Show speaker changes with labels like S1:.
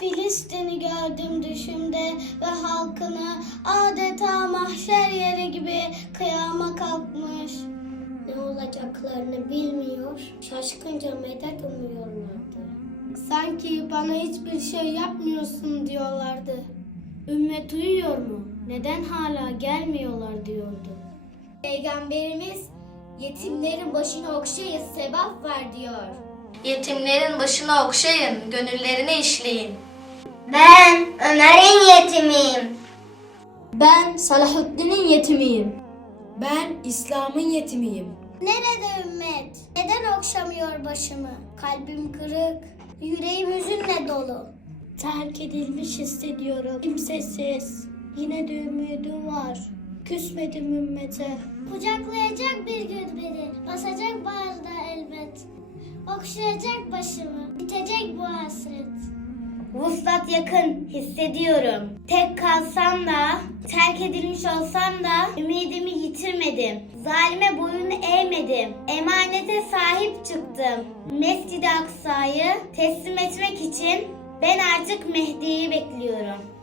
S1: Filistin'i gördüm düşümde ve halkını adeta mahşer yeri gibi kıyama kalkmış. Ne olacaklarını bilmiyor, şaşkınca medet umuyorlardı. Sanki bana hiçbir şey yapmıyorsun diyorlardı. Ümmet uyuyor mu? Neden hala gelmiyorlar diyordu. Peygamberimiz yetimlerin başını okşayın sevap var diyor.
S2: Yetimlerin başını okşayın, gönüllerini işleyin.
S3: Ben Ömer'in yetimiyim.
S1: Ben Salahuddin'in yetimiyim.
S4: Ben İslam'ın yetimiyim.
S1: Nerede ümmet? Neden okşamıyor başımı? Kalbim kırık, yüreğim hüzünle dolu. Terk edilmiş hissediyorum, kimsesiz. Yine de ümidim var. Küsmedim ümmete. Kucaklayacak bir gün beni, basacak bağrına elbet. Okşayacak başımı, bitecek.
S3: Vuslat yakın hissediyorum. Tek kalsam da, terk edilmiş olsam da ümidimi yitirmedim. Zalime boyun eğmedim. Emanete sahip çıktım. Mescid-i Aksa'yı teslim etmek için ben artık Mehdi'yi bekliyorum.